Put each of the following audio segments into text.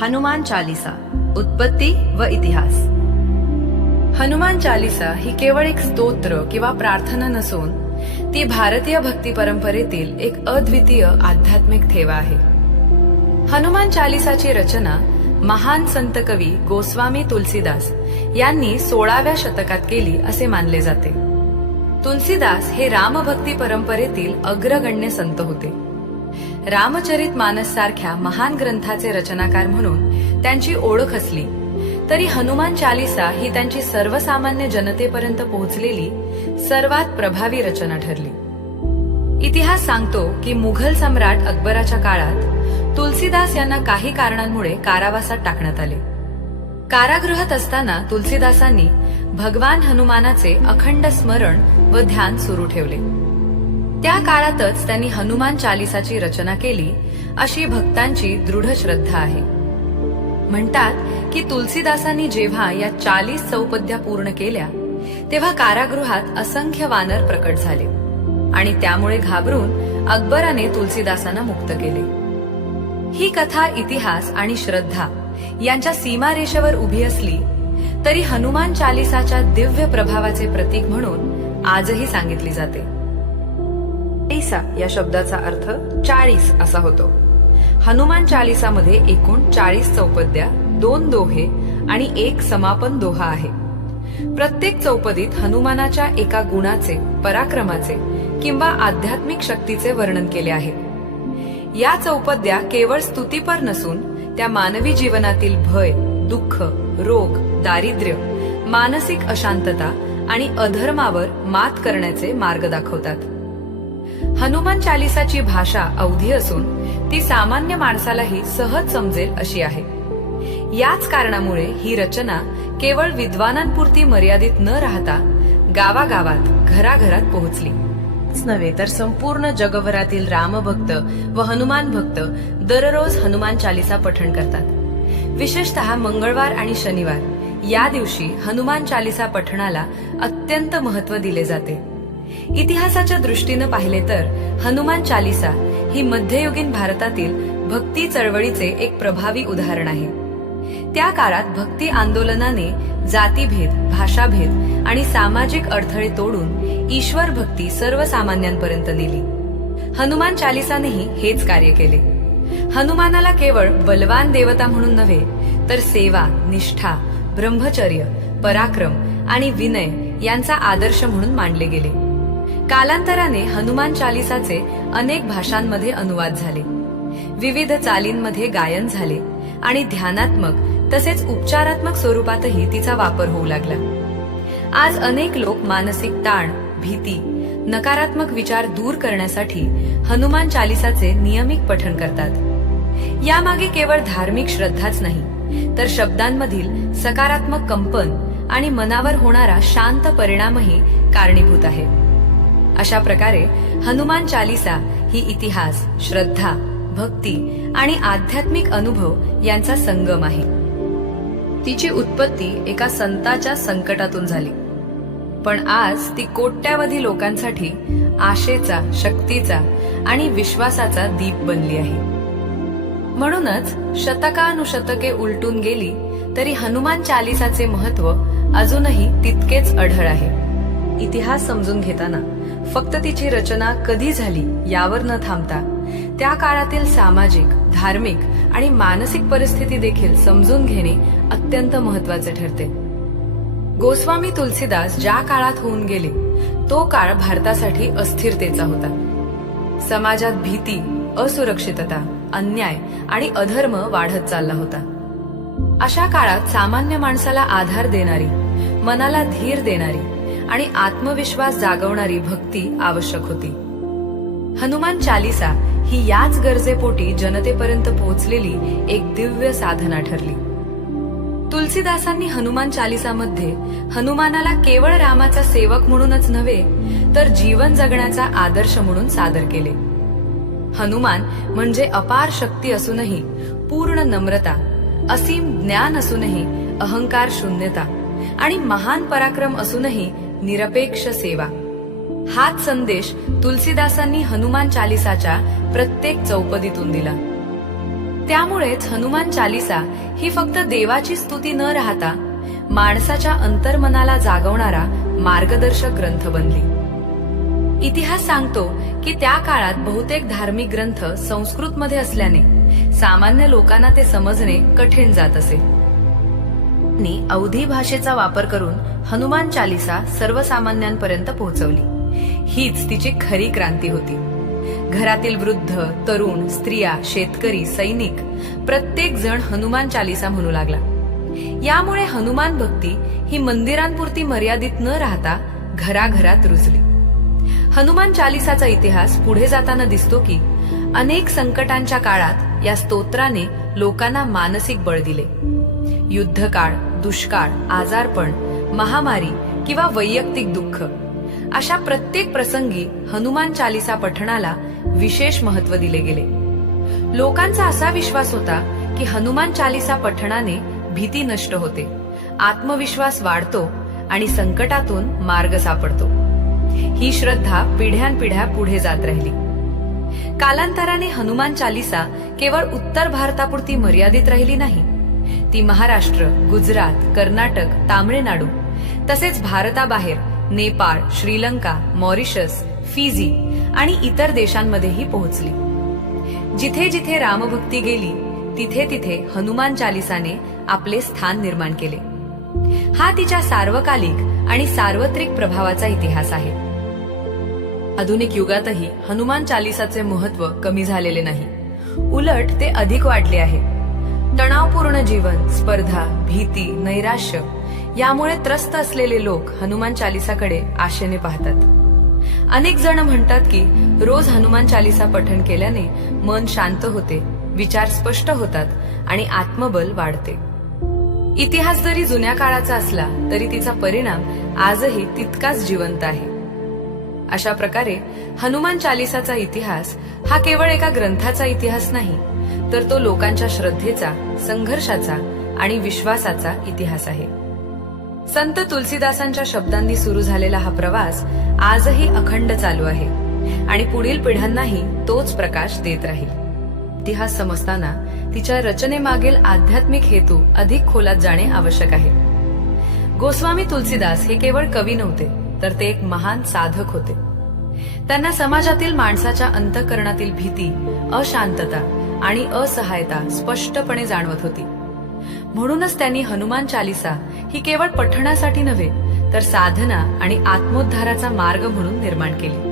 हनुमान चालीसा उत्पत्ती व इतिहास। हनुमान चालीसा ही केवळ एक स्तोत्र किंवा प्रार्थना नसून ती भारतीय भक्ती परंपरेतील एक अद्वितीय आध्यात्मिक ठेवा आहे। हनुमान चालीसाची रचना महान संत कवी गोस्वामी तुलसीदास यांनी 16व्या शतकात केली असे मानले जाते। तुलसीदास हे रामभक्ती परंपरेतील अग्रगण्य संत होते। रामचरित मानस सारख्या महान ग्रंथाचे रचनाकार म्हणून त्यांची ओळख असली तरी हनुमान चालीसा ही त्यांची सर्वसामान्य जनतेपर्यंत पोहोचलेली सर्वात प्रभावी रचना ठरली। इतिहास सांगतो की मुघल सम्राट अकबराच्या काळात तुलसीदास यांना काही कारणांमुळे कारावासात टाकण्यात आले। कारागृहात असताना तुलसीदासांनी भगवान हनुमानाचे अखंड स्मरण व ध्यान सुरू ठेवले। त्या काळातच त्यांनी हनुमान चालीसाची रचना केली अशी भक्तांची दृढ श्रद्धा आहे। म्हणतात की तुलसीदासांनी जेव्हा या 40 चौपद्या पूर्ण केल्या तेव्हा कारागृहात असंख्य वानर प्रकट झाले आणि त्यामुळे घाबरून अकबराने तुलसीदासांना मुक्त केले। ही कथा इतिहास आणि श्रद्धा यांच्या सीमारेषेवर उभी असली तरी हनुमान चालीसाच्या दिव्य प्रभावाचे प्रतीक म्हणून आजही सांगितली जाते। चालीसा या शब्दाचा अर्थ 40 असा होतो। हनुमान चालीसामध्ये एकूण 40 चौपद्या, 2 दोहे आणि 1 समापन दोहा आहे। प्रत्येक चौपदीत हनुमानाच्या एका गुणाचे, पराक्रमाचे किंवा आध्यात्मिक शक्तीचे वर्णन केले आहे। या चौपद्या केवळ स्तुतीपर नसून त्या मानवी जीवनातील भय, दुःख, रोग, दारिद्र्य, मानसिक अशांतता आणि अधर्मावर मात करण्याचे मार्ग दाखवतात। हनुमान चालीसाची भाषा अवधी असून ती सामान्य माणसालाही सहज समजेल अशी आहे। याच कारणामुळे ही रचना केवळ विद्वानांपुरती मर्यादित न राहता गावागावात, घराघरात पोहोचली नव्हे तर संपूर्ण जगभरातील रामभक्त व हनुमान भक्त दररोज हनुमान चालीसा पठण करतात। विशेषतः मंगळवार आणि शनिवार या दिवशी हनुमान चालीसा पठणाला अत्यंत महत्त्व दिले जाते। इतिहासाच्या दृष्टीने पाहिले तर हनुमान चालीसा ही मध्ययुगीन भारतातील भक्ती चळवळीचे एक प्रभावी उदाहरण आहे। त्या काळात भक्ती आंदोलनाने जातीभेद, भाषाभेद आणि सामाजिक अडथळे तोडून ईश्वर भक्ती सर्वसामान्यांपर्यंत नेली। हनुमान चालीसानेही हेच कार्य केले। हनुमानाला केवळ बलवान देवता म्हणून नव्हे तर सेवा, निष्ठा, ब्रह्मचर्य, पराक्रम आणि विनय यांचा आदर्श म्हणून मानले गेले। कालांतराने हनुमान चालीसाचे अनेक भाषांमध्ये अनुवाद झाले, विविध चालींमध्ये गायन झाले आणि ध्यानात्मक तसेच उपचारात्मक स्वरूपातही तिचा वापर होऊ लागला। आज अनेक लोक मानसिक ताण, भीती, नकारात्मक विचार दूर करण्यासाठी हनुमान चालीसाचे नियमित पठण करतात। यामागे केवळ धार्मिक श्रद्धाच नाही तर शब्दांमधील सकारात्मक कंपन आणि मनावर होणारा शांत परिणामही कारणीभूत आहे। अशा प्रकारे हनुमान चालीसा ही इतिहास, श्रद्धा, भक्ती आणि आध्यात्मिक अनुभव यांचा संगम आहे। तिची उत्पत्ती एका संताच्या संकटातून झाली, पण आज ती कोट्यावधी लोकांसाठी आशेचा, शक्तीचा आणि विश्वासाचा दीप बनली आहे। म्हणूनच शतकानुशतके उलटून गेली तरी हनुमान चालीसाचे महत्त्व अजूनही तितकेच अढळ आहे। इतिहास समजून घेताना फक्त तिची रचना कधी झाली यावर न थांबता त्या काळातील सामाजिक, धार्मिक आणि मानसिक परिस्थिती देखील समजून घेणे अत्यंत महत्त्वाचे ठरते। गोस्वामी तुलसीदास ज्या काळात होऊन गेले तो काळ भारतासाठी अस्थिरतेचा होता। समाजात भीती, असुरक्षितता, अन्याय आणि अधर्म वाढत चालला होता। अशा काळात सामान्य माणसाला आधार देणारी, मनाला धीर देणारी आणि आत्मविश्वास जागवणारी भक्ती आवश्यक होती। हनुमान चालीसा ही याच गरजेपोटी जनतेपर्यंत पोहोचलेली एक दिव्य साधना ठरली। तुलसीदासांनी हनुमान चालीसामध्ये हनुमानाला केवळ रामाचा सेवक म्हणूनच नव्हे तर जीवन जगण्याचा आदर्श म्हणून सादर केले। हनुमान म्हणजे अपार शक्ती असूनही पूर्ण नम्रता, असीम ज्ञान असूनही अहंकार शून्यता आणि महान पराक्रम असूनही निरपेक्ष सेवा। हाच संदेश तुलसीदासांनी हनुमान चालीसाच्या प्रत्येक चौपदीतून दिला। त्यामुळेच हनुमान चालिसा ही फक्त देवाची स्तुती न राहता माणसाच्या अंतर्मनाला जागवणारा मार्गदर्शक ग्रंथ बनली। इतिहास सांगतो की त्या काळात बहुतेक धार्मिक ग्रंथ संस्कृतमध्ये असल्याने सामान्य लोकांना ते समजणे कठीण जात असे। अवधी भाषेचा वापर करून हनुमान चालिसा सर्वसामान्यांपर्यंत पोहोचवली। हीच तिची खरी क्रांती होती। घरातील वृद्ध, तरुण, स्त्रिया, शेतकरी, सैनिक प्रत्येक जण हनुमान चालिसा म्हणू लागला। यामुळे हनुमान भक्ती ही मंदिरांपुरती मर्यादित न राहता घराघरात रुजली। हनुमान चालिसाचा इतिहास पुढे जाताना दिसतो की अनेक संकटांच्या काळात या स्तोत्राने लोकांना मानसिक बळ दिले। युद्धकाळ, दुष्काळ, आजारपण, महामारी किंवा वैयक्तिक दुःख अशा प्रत्येक प्रसंगी हनुमान चालिसा पठणाला विशेष महत्त्व दिले गेले। लोकांचा असा विश्वास होता की हनुमान चालिसा पठणाने भीती नष्ट होते, आत्मविश्वास वाढतो आणि संकटातून मार्ग सापडतो। ही श्रद्धा पिढ्यानपिढ्या पुढे जात राहिली। कालांतराने हनुमान चालिसा केवळ उत्तर भारतापुरती मर्यादित राहिली नाही, ती महाराष्ट्र, गुजरात, कर्नाटक, तामिळनाडू तसेच भारताबाहेर नेपाळ, श्रीलंका, मॉरिशस, फिजी आणि इतर देशांमध्येही पोहोचली। जिथे जिथे रामभक्ती गेली तिथे तिथे हनुमान चालिसाने आपले स्थान निर्माण केले। हा तिच्या सार्वकालिक आणि सार्वत्रिक प्रभावाचा इतिहास आहे। आधुनिक युगातही हनुमान चालिसाचे महत्त्व कमी झालेले नाही, उलट ते अधिक वाढले आहे। तणावपूर्ण जीवन, स्पर्धा, भीती, नैराश्य यामुळे त्रस्त असलेले लोक हनुमान चालिसाकडे आशेने पाहतात। अनेक जण म्हणतात की रोज हनुमान चालिसा पठण केल्याने मन शांत होते, विचार स्पष्ट होतात आणि आत्मबल वाढते। इतिहास जरी जुन्या काळाचा असला तरी तिचा परिणाम आजही तितकाच जिवंत आहे। अशा प्रकारे हनुमान चालिसाचा इतिहास हा केवळ एका ग्रंथाचा इतिहास नाही, तर तो लोकांच्या श्रद्धेचा, संघर्षाचा आणि विश्वासाचा इतिहास आहे। संत तुलसीदासांच्या शब्दांनी सुरू झालेला हा प्रवास आजही अखंड चालू आहे आणि पुढील पिढ्यांनाही तोच प्रकाश देत राहील। इतिहास समजताना तिच्या रचनेमागील आध्यात्मिक हेतू अधिक खोलात जाणे आवश्यक आहे। गोस्वामी तुलसीदास हे केवळ कवी नव्हते, तर ते एक महान साधक होते। त्यांना समाजातील माणसाच्या अंतःकरणातील भीती, अशांतता आणि असहायता स्पष्टपणे जाणवत होती। म्हणूनच त्यांनी हनुमान चालिसा ही केवळ पठणासाठी नव्हे, तर साधना आणि आत्मोद्धाराचा मार्ग म्हणून निर्माण केली।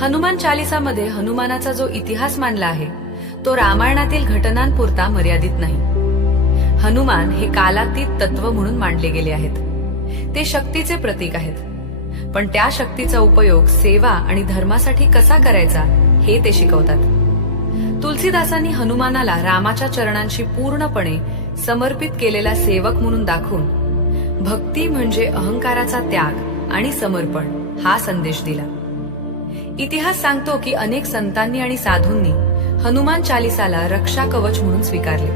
हनुमान चालिसामध्ये हनुमानाचा जो इतिहास मांडला आहे तो रामायणातील घटनांपुरता मर्यादित नाही। हनुमान हे कालातीत तत्व म्हणून मांडले गेले आहेत। ते शक्तीचे प्रतीक आहेत, पण त्या शक्तीचा उपयोग सेवा आणि धर्मासाठी कसा करायचा हे ते शिकवतात। तुलसीदासांनी हनुमानाला रामाच्या चरणांशी पूर्णपणे समर्पित केलेला सेवक म्हणून दाखवून भक्ती म्हणजे अहंकाराचा त्याग आणि समर्पण हा संदेश दिला। इतिहास सांगतो की अनेक संतांनी आणि साधूंनी हनुमान चालिसाला रक्षा कवच म्हणून स्वीकारले।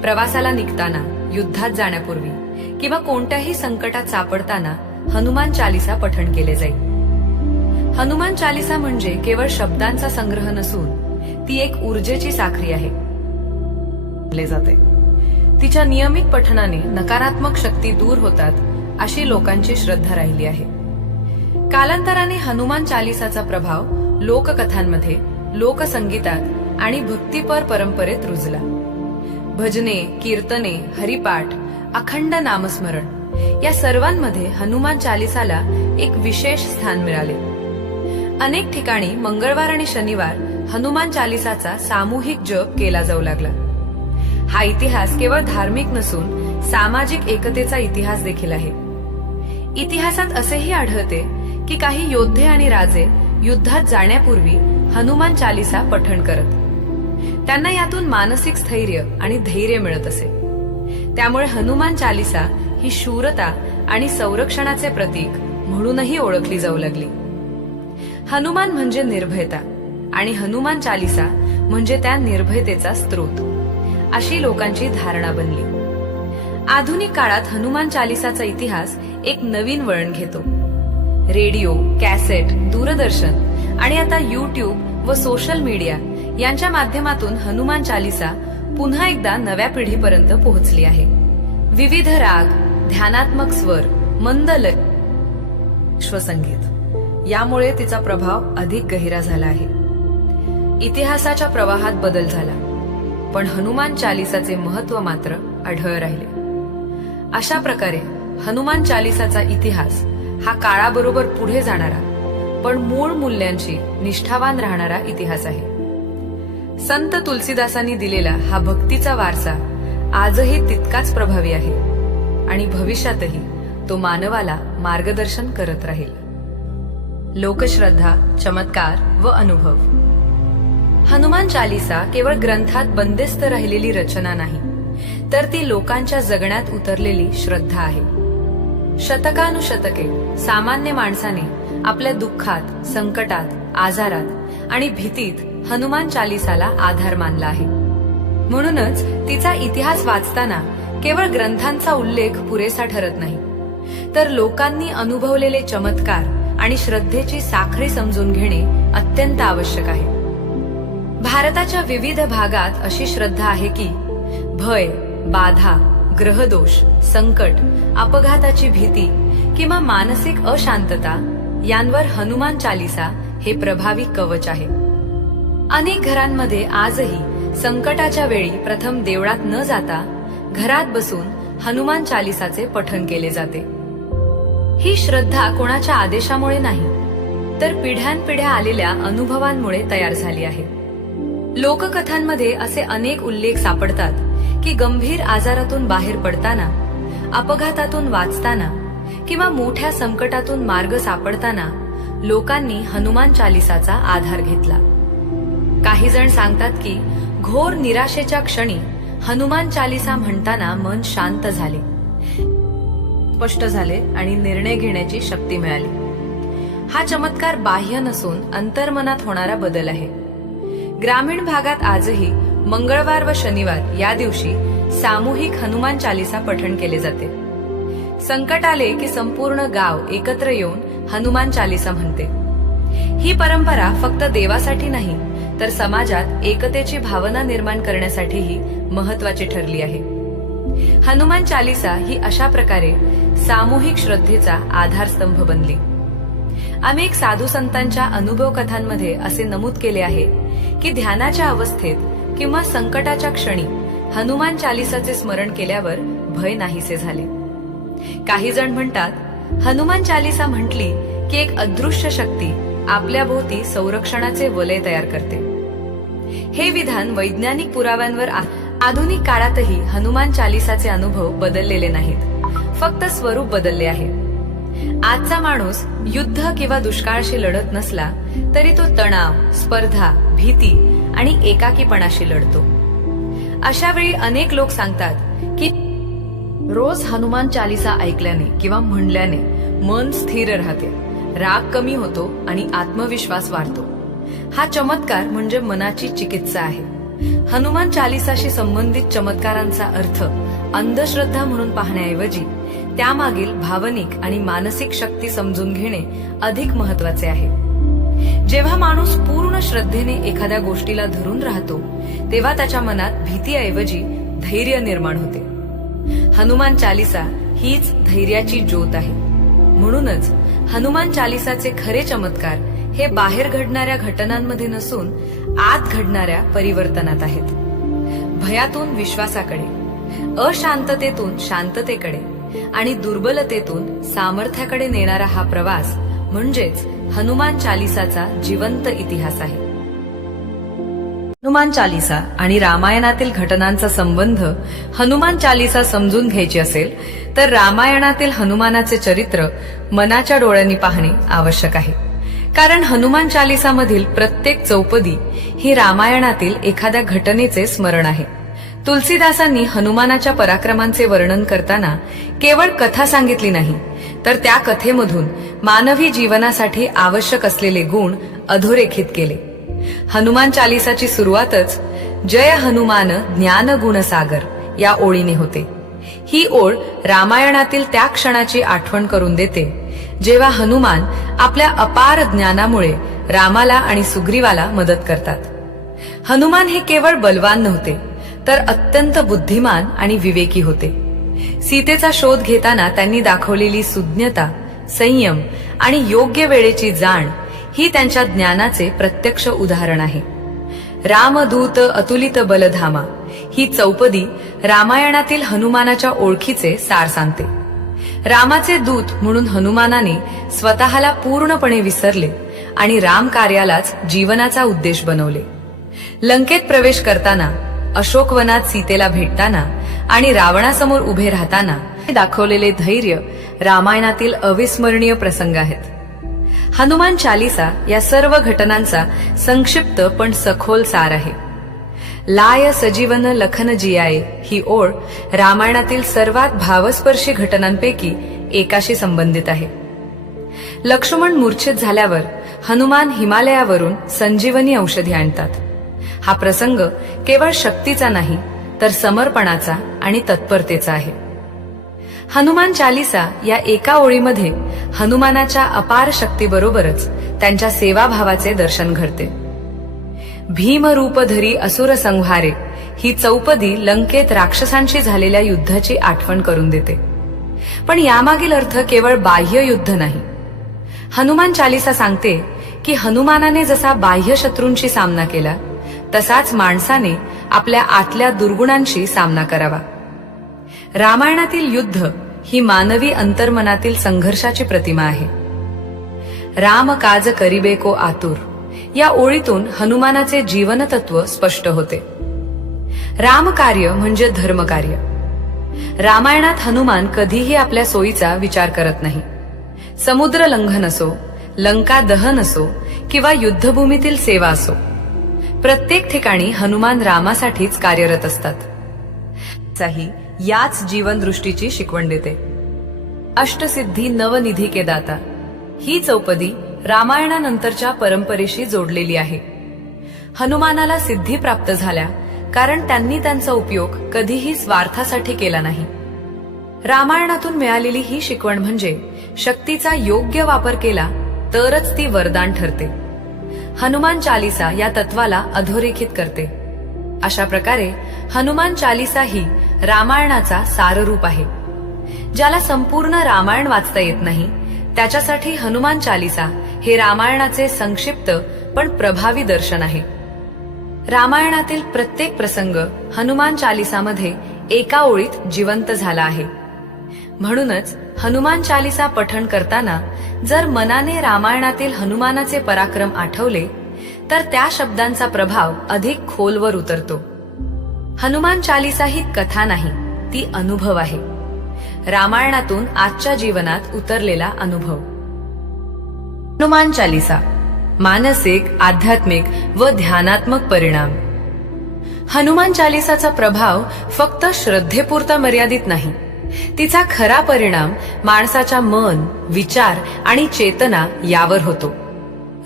प्रवासाला निघताना, युद्धात जाण्यापूर्वी किंवा कोणत्याही संकटात सापडताना हनुमान चालिसा पठण केले जाईल। हनुमान चालिसा म्हणजे केवळ शब्दांचा संग्रह नसून ती एक ऊर्जेची साखळी आहे जाते। तिच्या नियमित पठणाने नकारात्मक शक्ती दूर होतात अशी लोकांची श्रद्धा राहिली आहे। कालांतराने हनुमान चालिसाचा प्रभाव लोककथांमध्ये, लोकसंगीतात आणि भक्तिपर परंपरेत रुजला। भजने, कीर्तने, हरिपाठ, अखंड नामस्मरण या सर्वांमध्ये हनुमान चालिसाला एक विशेष स्थान मिळाले। अनेक ठिकाणी मंगळवार आणि शनिवार हनुमान चालिसाचा सामूहिक जप केला जाऊ लागला। हा इतिहास केवळ धार्मिक नसून सामाजिक एकतेचा इतिहास देखील आहे। इतिहासात असेही आढळते की काही योद्धे आणि राजे युद्धात जाण्यापूर्वी हनुमान चालिसा पठण करत। त्यांना यातून मानसिक स्थैर्य आणि धैर्य मिळत असे। त्यामुळे हनुमान चालिसा ही शूरता आणि संरक्षणाचे प्रतीक म्हणूनही ओळखली जाऊ लागली। हनुमान म्हणजे निर्भयता आणि हनुमान चालिसा म्हणजे त्या निर्भयतेचा स्रोत अशी लोकांची धारणा बनली। आधुनिक काळात हनुमान चालिसाचा इतिहास एक नवीन वळण घेतो। रेडिओ, कॅसेट, दूरदर्शन आणि आता YouTube व सोशल मीडिया यांच्या माध्यमातून हनुमान चालीसा पुन्हा एकदा नव्या पिढीपर्यंत पोहोचली आहे. विविध राग, ध्यानात्मक स्वर, मंद लय, श्वसंगीत यामुळे तिचा प्रभाव अधिक गहिरा झाला आहे. इतिहासाच्या प्रवाहात बदल झाला, पण हनुमान चालीसाचे महत्व मात्र अढळ राहिले. अशा प्रकारे हनुमान चालीसाचा इतिहास हा काळाबरोबर पुढे जाणारा, पण मूळ मूल्यांशी निष्ठावान राहणारा इतिहास आहे. संत तुलसीदासांनी दिलेला हा भक्तीचा वारसा आजही तितकाच प्रभावी आहे आणि भविष्यातही तो मानवाला मार्गदर्शन करत राहील. लोकश्रद्धा, चमत्कार व अनुभव. हनुमान चालीसा केवळ ग्रंथात बंदिस्त राहिलेली रचना नाही, तर ती लोकांच्या जगण्यात उतरलेली श्रद्धा आहे. शतकानुशतके सामान्य माणसाने आपल्या दुःखात, संकटात, आजारात आणि भीतीत हनुमान चालीसाला आधार मानला आहे. म्हणूनच तिचा इतिहास वाचताना केवळ ग्रंथांचा उल्लेख पुरेसा ठरत नाही, तर लोकांनी अनुभवलेले चमत्कार आणि श्रद्धेची साखळी समजून घेणे अत्यंत आवश्यक आहे. भारताच्या विविध भागात अशी श्रद्धा आहे की भय, बाधा, ग्रहदोष, संकट, अपघाताची भीती किंवा मानसिक अशांतता यांवर हनुमान चालीसा हे प्रभावी कवच आहे. अनेक घरांमध्ये आजही संकटाच्या वेळी प्रथम देवळात न जाता घरात बसून हनुमान चालीसाचे पठण केले जाते. ही श्रद्धा कोणाच्या आदेशामुळे नाही, तर पिढ्यानपिढ्या आलेल्या अनुभवांमुळे तयार झाली आहे. लोककथांमध्ये असे अनेक उल्लेख सापडतात की गंभीर आजारातून बाहेर पडताना, अपघातातून वाचताना किंवा मोठ्या संकटातून मार्ग सापडताना लोकांनी हनुमान चालीसाचा आधार घेतला. काही जण सांगतात की घोर निराशेच्या क्षणी हनुमान चालीसा म्हणताना मन शांत झाले, स्पष्ट झाले आणि निर्णय घेण्याची शक्ती मिळाली. हा चमत्कार बाह्य नसून अंतर्मनात होणारा बदल आहे. ग्रामीण भागात आजही मंगळवार व शनिवार या दिवशी सामूहिक हनुमान चालीसा पठण केले जाते. संकट आले की संपूर्ण गाव एकत्र येऊन हनुमान चालीसा म्हणते. ही परंपरा फक्त देवासाठी नाही, तर समाजात एकतेची भावना निर्माण करण्यासाठीही महत्वाची ठरली आहे. हनुमान चालीसा ही अशा प्रकारे सामूहिक श्रद्धेचा आधारस्तंभ बनली. अनेक साधू संतांच्या अनुभव कथांमध्ये असे नमूद केले आहे की ध्यानाच्या अवस्थेत किंवा संकटाच्या क्षणी हनुमान चालीसाचे स्मरण केल्यावर भय नाहीसे झाले. काही जण म्हणतात हनुमान चालीसा म्हटली की एक अदृश्य शक्ती आपल्या भोवती संरक्षणाचे वलय तयार करते. हे विधान वैज्ञानिक पुराव्यांवर आधुनिक काळातही हनुमान चालीसाचे अनुभव बदललेले नाहीत, फक्त स्वरूप बदलले आहे. आजचा माणूस युद्ध किंवा दुष्काळाशी लढत नसला तरी तो तणाव, स्पर्धा, भीती आणि एकाकीपणाशी लढतो. अशा वेळी अनेक लोक सांगतात की रोज हनुमान चालीसा ऐकल्याने किंवा म्हणल्याने मन स्थिर राहते, राग कमी होतो आणि आत्मविश्वास वाढतो. हा चमत्कार म्हणजे मनाची चिकित्सा आहे. हनुमान चालीसाशी संबंधित चमत्कारांचा अर्थ अंधश्रद्धा म्हणून पाहण्याऐवजी त्यामागील भावनिक आणि मानसिक शक्ती समजून घेणे अधिक महत्वाचे आहे. जेव्हा माणूस पूर्ण श्रद्धेने एखाद्या गोष्टीला धरून राहतो, तेव्हा त्याच्या मनात भीतीऐवजी धैर्य निर्माण होते. हनुमान चालीसा हीच धैर्याची ज्योत आहे. म्हणूनच हनुमान चालीसाचे खरे चमत्कार हे बाहेर घडणाऱ्या घटनांमध्ये नसून आत घडणाऱ्या परिवर्तनात आहेत. भयातून विश्वासाकडे, अशांततेतून शांततेकडे आणि दुर्बलतेतून सामर्थ्याकडे नेणारा हा प्रवास म्हणजेच हनुमान चालीसाचा जिवंत इतिहास आहे. हनुमान चालीसा आणि रामायणातील घटनांचा संबंध हनुमान चालीसा समजून घ्यायची असेल तर रामायणातील हनुमानाचे चरित्र मनाच्या डोळ्यांनी पाहणे आवश्यक आहे. कारण हनुमान चालीसामधील प्रत्येक चौपदी ही रामायणातील एखाद्या घटनेचे स्मरण आहे. तुलसीदासांनी हनुमानाच्या पराक्रमांचे वर्णन करताना केवळ कथा सांगितली नाही, तर त्या कथेमधून मानवी जीवनासाठी आवश्यक असलेले गुण अधोरेखित केले. हनुमान चालीसाची सुरुवातच जय हनुमान ज्ञान गुण सागर या ओळीने होते. ही ओळ रामायणातील त्या क्षणाची आठवण करून देते जेव्हा हनुमान आपल्या अपार ज्ञानामुळे रामाला आणि सुग्रीवाला मदत करतात. हनुमान हे केवळ बलवान नव्हते, तर अत्यंत बुद्धिमान आणि विवेकी होते. सीतेचा शोध घेताना त्यांनी दाखवलेली सुज्ञता, संयम आणि योग्य वेळेची जाण ही त्यांच्या ज्ञानाचे प्रत्यक्ष उदाहरण आहे. रामदूत अतुलित बलधामा ही चौपदी रामायणातील हनुमानाच्या ओळखीचे सार सांगते. रामाचे दूत म्हणून हनुमानाने स्वतःला पूर्णपणे विसरले आणि राम कार्यालाच जीवनाचा उद्देश बनवले. लंकेत प्रवेश करताना, अशोकवनात सीतेला भेटताना आणि रावणासमोर उभे राहताना दाखवलेले धैर्य रामायणातील अविस्मरणीय प्रसंग आहेत. हनुमान चालीसा या सर्व घटनांचा संक्षिप्त पण सखोल सार आहे. लाय सजीवन लखन जियाये ही ओळ रामायणातील सर्वात भावस्पर्शी घटनांपैकी एकाशी संबंधित आहे. लक्ष्मण मूर्छित झाल्यावर हनुमान हिमालयावरून संजीवनी औषधी आणतात. हा प्रसंग केवळ शक्तीचा नाही, तर समर्पणाचा आणि तत्परतेचा आहे. हनुमान चालीसा या एका ओळीमध्ये हनुमानाच्या अपार शक्तीबरोबरच त्यांच्या सेवाभावाचे दर्शन घडते. भीमरूपधरी असुर संहारे ही चौपदी लंकेत राक्षसांशी झालेल्या युद्धाची आठवण करून देते. पण यामागील अर्थ केवळ बाह्य युद्ध नाही. हनुमान चालीसा सांगते की हनुमानाने जसा बाह्य शत्रूंशी सामना केला, तसाच माणसाने आपल्या आतल्या दुर्गुणांशी सामना करावा. रामायणातील युद्ध ही मानवी अंतर्मनातील संघर्षाची प्रतिमा आहे. राम काज करिबे को आतुर या ओळीतून हनुमानाचे जीवनतत्व स्पष्ट होते. रामकार्य म्हणजे धर्मकार्य. रामायणात हनुमान कधीही आपल्या सोयीचा विचार करत नाही. समुद्र लंघन असो, लंका दहन असो किंवा युद्धभूमीतील सेवा असो, प्रत्येक ठिकाणी हनुमान रामासाठीच कार्यरत असतात. याच जीवनदृष्टीची शिकवण देते. अष्टसिद्धी नवनिधी के दाता ही चौपदी रामायणानंतरच्या परंपरेशी जोडलेली आहे. हनुमानाला सिद्धी प्राप्त झाल्या कारण त्यांनी त्यांचा उपयोग कधीही स्वार्थासाठी केला नाही. रामायणातून मिळालेली ही शिकवण म्हणजे शक्तीचा योग्य वापर केला तरच ती वरदान ठरते. हनुमान चालीसा या तत्वाला अधोरेखित करते. अशा प्रकारे हनुमान चालीसा ही रामायणाचा साररूप आहे. ज्याला संपूर्ण रामायण वाचता येत नाही, त्याच्यासाठी हनुमान चालीसा हे रामायणाचे संक्षिप्त पण प्रभावी दर्शन आहे. रामायणातील प्रत्येक प्रसंग हनुमान चालीसामध्ये एका ओळीत जिवंत झाला आहे. म्हणूनच हनुमान चालीसा पठण करताना जर मनाने रामायणातील हनुमानाचे पराक्रम आठवले, तर त्या शब्दांचा प्रभाव अधिक खोलवर उतरतो. हनुमान चालीसा ही कथा नाही, ती अनुभव आहे. रामायणातून आजच्या जीवनात उतरलेला अनुभव. हनुमान चालीसा मानसिक, आध्यात्मिक व ध्यानात्मक परिणाम. हनुमान चालीसाचा प्रभाव फक्त श्रद्धेपुरता मर्यादित नाही. तिचा खरा परिणाम माणसाच्या मन, विचार आणि चेतना यावर होतो.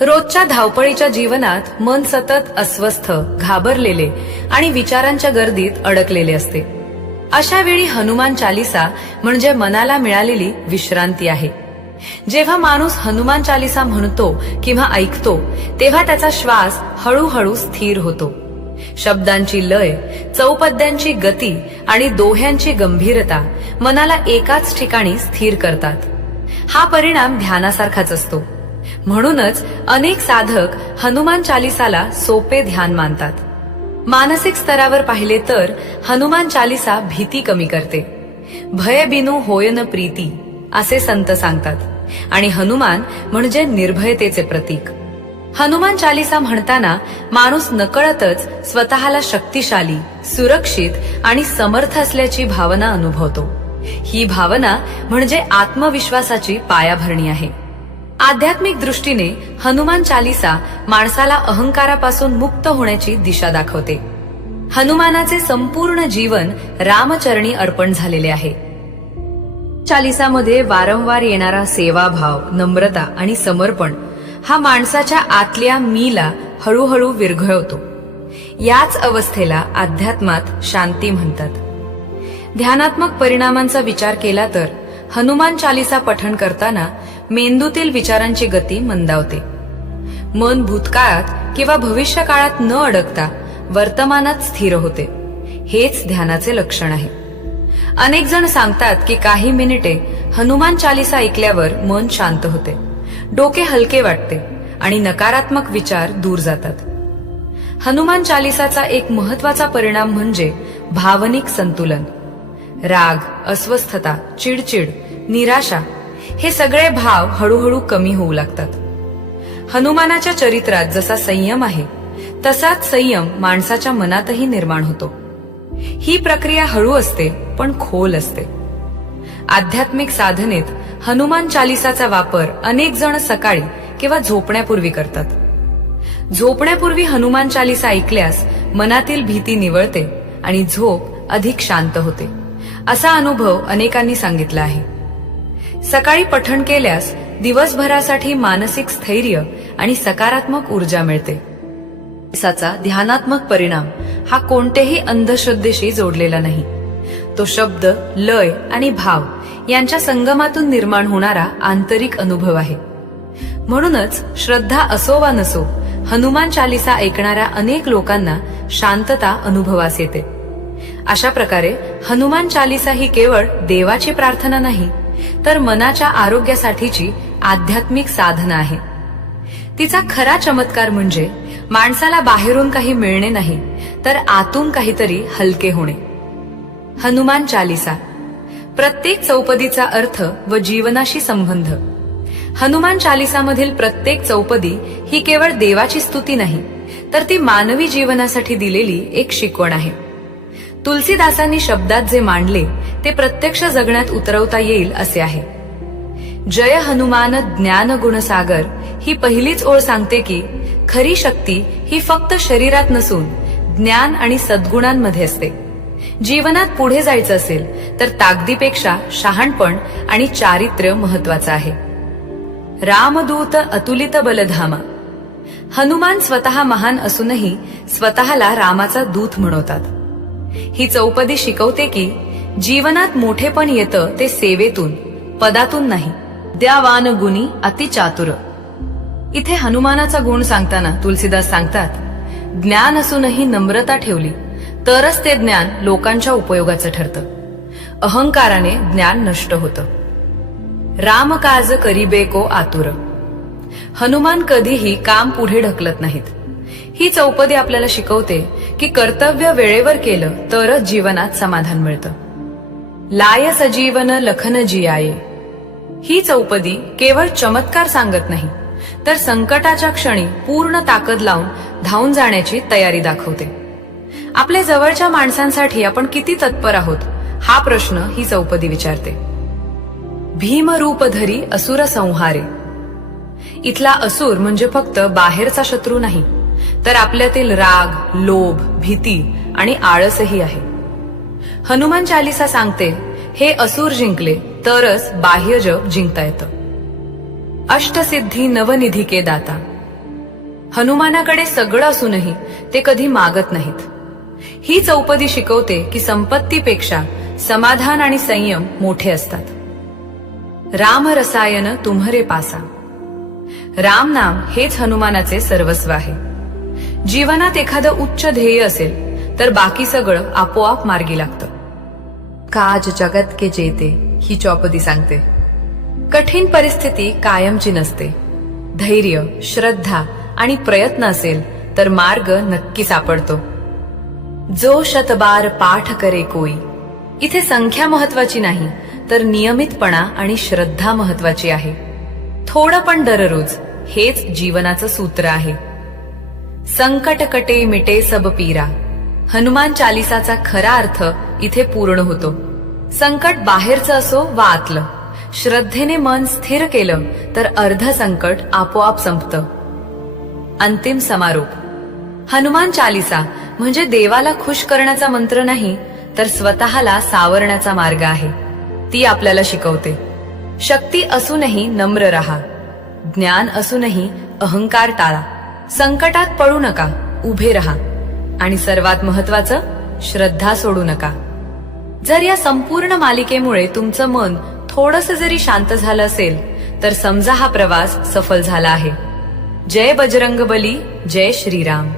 रोजच्या धावपळीच्या जीवनात मन सतत अस्वस्थ, घाबरलेले आणि विचारांच्या गर्दीत अडकलेले असते. अशा वेळी हनुमान चालीसा म्हणजे मनाला मिळालेली विश्रांती आहे. जेव्हा माणूस हनुमान चालीसा म्हणतो किंवा ऐकतो, तेव्हा त्याचा श्वास हळूहळू स्थिर होतो. शब्दांची लय, चौपद्यांची गती आणि दोह्यांची गंभीरता मनाला एकाच ठिकाणी स्थिर करतात. हा परिणाम ध्यानासारखाच असतो. म्हणूनच अनेक साधक हनुमान चालीसाला सोपे ध्यान मानतात. मानसिक स्तरावर पाहिले तर हनुमान चालीसा भीती कमी करते. भय बिनु होय न प्रीती असे संत सांगतात आणि हनुमान म्हणजे निर्भयतेचे प्रतीक. हनुमान चालीसा म्हणताना माणूस नकळतच स्वतःला शक्तिशाली, सुरक्षित आणि समर्थ असल्याची भावना अनुभवतो. ही भावना म्हणजे आत्मविश्वासाची पायाभरणी आहे. आध्यात्मिक दृष्टीने हनुमान चालीसा माणसाला अहंकारापासून मुक्त होण्याची दिशा दाखवते. हनुमानाचे संपूर्ण जीवन रामचरणी अर्पण झालेले आहे. चालीसामध्ये वारंवार येणारा सेवाभाव, नम्रता आणि समर्पण हा माणसाच्या आतल्या मीला हळूहळू विरघळवतो. याच अवस्थेला अध्यात्मात शांती म्हणतात. ध्यानात्मक परिणामांचा विचार केला तर हनुमान चालीसा पठण करताना मेंदूतील विचारांची गती मंदावते. मन भूतकाळात किंवा भविष्यकाळात न अडकता वर्तमानात स्थिर होते. हेच ध्यानाचे लक्षण आहे. अनेक जण सांगतात की काही मिनिटे हनुमान चालीसा ऐकल्यावर मन शांत होते, डोके हलके वाटते आणि नकारात्मक विचार दूर जातात. हनुमान चालीसाचा एक महत्वाचा परिणाम म्हणजे भावनिक संतुलन. राग, अस्वस्थता, चिडचिड, निराशा हे सगळे भाव हळूहळू कमी होऊ लागतात. हनुमानाच्या चरित्रात जसा संयम आहे तसाच संयम माणसाच्या मनातही निर्माण होतो. ही प्रक्रिया हळू असते पण खोल असते. आध्यात्मिक साधनेत हनुमान चालीसाचा वापर अनेक जण सकाळी किंवा झोपण्यापूर्वी करतात. झोपण्यापूर्वी हनुमान चालीसा ऐकल्यास मनातील भीती निवळते आणि झोप अधिक शांत होते, असा अनुभव अनेकांनी सांगितला आहे. सकाळी पठण केल्यास दिवसभरासाठी मानसिक स्थैर्य आणि सकारात्मक ऊर्जा मिळते. ध्यानात्मक परिणाम हा कोणत्याही अंधश्रद्धेशी जोडलेला नाही. तो शब्द, लय आणि भाव यांच्या संगमातून निर्माण होणारा आंतरिक अनुभव आहे. म्हणूनच श्रद्धा असो वा नसो, हनुमान चालीसा ऐकणाऱ्या अनेक लोकांना शांतता अनुभवास येते. अशा प्रकारे हनुमान चालीसा ही केवळ देवाची प्रार्थना नाही, तर मनाच्या आरोग्यासाठीची आध्यात्मिक साधना आहे. तिचा खरा चमत्कार म्हणजे माणसाला बाहेरून काही मिळणे नाही, तर आतून काहीतरी हलके होणे. हनुमान चालीसा प्रत्येक चौपदीचा अर्थ व जीवनाशी संबंध. हनुमान चालीसामधील प्रत्येक चौपदी ही केवळ देवाची स्तुती नाही, तर ती मानवी जीवनासाठी दिलेली एक शिकवण आहे. तुलसीदासांनी शब्दात जे मांडले ते प्रत्यक्ष जगण्यात उतरवता येईल असे आहे. जय हनुमान ज्ञान गुणसागर ही पहिलीच ओळ सांगते की खरी शक्ती ही फक्त शरीरात नसून ज्ञान आणि सद्गुणांमध्ये असते. जीवनात पुढे जायचं असेल तर ताकदीपेक्षा शहाणपण आणि चारित्र्य महत्वाचं आहे. रामदूत अतुलित बलधामा. हनुमान स्वतः महान असूनही स्वतःला रामाचा दूत म्हणवतात. ही चौपदी शिकवते की जीवनात मोठेपण येतं ते सेवेतून, पदातून नाही. द्यावान गुणी अति चातुर. इथे हनुमानाचा गुण सांगताना तुलसीदास सांगतात, ज्ञान असूनही नम्रता ठेवली तरच ते ज्ञान लोकांच्या उपयोगाचं ठरतं. अहंकाराने ज्ञान नष्ट होतं. रामकाज करीबेको आतुर. हनुमान कधीही काम पुढे ढकलत नाहीत. ही चौपदी आपल्याला शिकवते की कर्तव्य वेळेवर केलं तरच जीवनात समाधान मिळतं. लाय सजीवन लखन जियाये. ही चौपदी केवळ चमत्कार सांगत नाही, तर संकटाच्या क्षणी पूर्ण ताकद लावून धावून जाण्याची तयारी दाखवते. आपल्या जवळच्या माणसांसाठी आपण किती तत्पर आहोत हा प्रश्न ही चौपदी विचारते. भीमरूपधरी असुर संहारे. इथला असुर म्हणजे फक्त बाहेरचा शत्रू नाही, तर आपल्यातील राग, लोभ, भीती आणि आळसही आहे. हनुमान चालीसा सांगते, हे असुर जिंकले तरच बाह्य जग जिंकता येतं. अष्टसिद्धी नवनिधिके दाता. हनुमानाकडे सगळं असूनही ते कधी मागत नाहीत. ही चौपदी शिकवते की संपत्तीपेक्षा समाधान आणि संयम मोठे असतात. राम रसायन तुम्हरे पासा. राम नाम हेच हनुमानाचे सर्वस्व आहे. जीवनात एखादं उच्च ध्येय असेल तर बाकी सगळं आपोआप मार्गी लागतं. काज जगत के जेते ही चौपदी सांगते, कठीण परिस्थिती कायमची नसते. धैर्य, श्रद्धा आणि प्रयत्न असेल तर मार्ग नक्की सापडतो. जो शतबार पाठ करे कोई. इथे संख्या महत्वाची नाही, तर नियमितपणा आणि श्रद्धा महत्वाची आहे. थोडं पण दररोज हेच जीवनाचं सूत्र आहे. संकट कटे मिटे सब पीरा. हनुमान चालीसाचा खरा अर्थ इथे पूर्ण होतो. संकट बाहेरचं असो वा आतलं, श्रद्धेने मन स्थिर केलं तर अर्ध संकट आपोआप संपतं. अंतिम समारोप. हनुमान चालीसा म्हणजे देवाला खुश करण्याचा मंत्र नाही, तर स्वतःला सावरण्याचा मार्ग आहे. ती आपल्याला शिकवते, शक्ती असूनही नम्र राहा, ज्ञान असूनही अहंकार टाळा, संकटात पडू नका, उभे राहा आणि सर्वात महत्वाचं, श्रद्धा सोडू नका. जर या संपूर्ण मालिकेमुळे तुमचं मन थोडंसं जरी शांत झालं असेल तर समजा हा प्रवास सफल झाला आहे. जय बजरंगबली, जय श्रीराम.